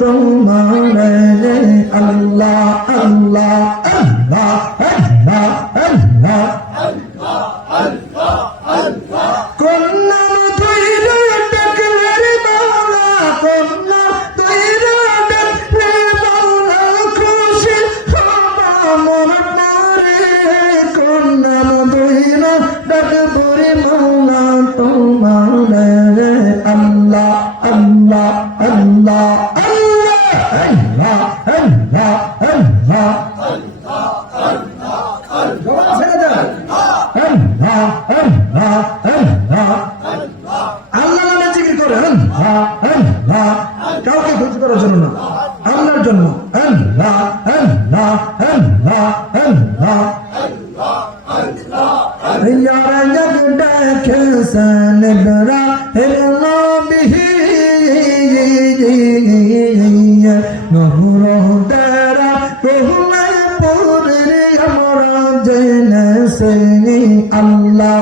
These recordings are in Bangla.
তোমার আল্লাহ আল্লাহ আল্লাহ আল্লাহ আল্লাহ। কোন নাম দইরা কাউকে খুঁজ করার জন্য না আল্লাহর জন্য আল্লাহ আল্লাহ আল্লাহ আল্লাহ يا رجل داك سنبرا هلنا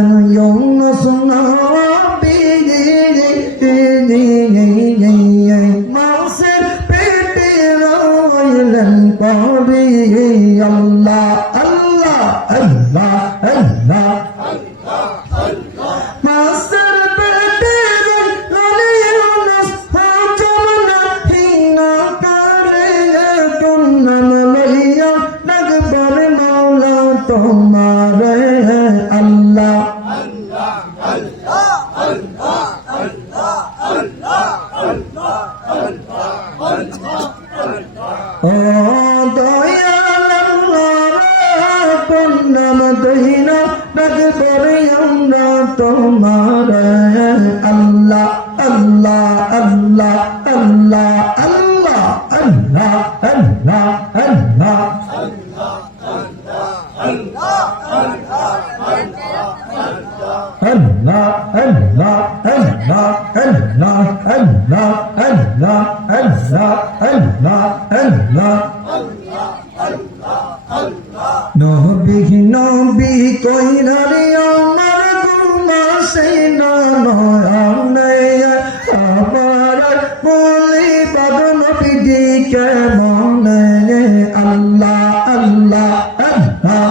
ইয়ুন সুনা মাসের পেটে রইলেন কবি আল্লাহ আল্লাহ আল্লাহ আল্লাহ ডাকবারে আমরা তোমার আল্লাহ আল্লাহ আল্লাহ আল্লাহ আল্লাহ আল্লাহ আল্লাহ আল্লাহ আল্লাহ আল্লাহ আল্লাহ আল্লাহ আল্লাহ নহবিহীন নবী কইরা আমার গুমাসে না নয় আমনে আমার বলি বাদ নবী দি কেমন আল্লাহ আল্লাহ আল্লাহ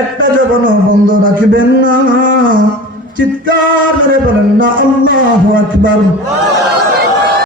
একটা যখন বন্ধ রাখবেন না। চিৎকার করে বলেন না আল্লাহ আকবার।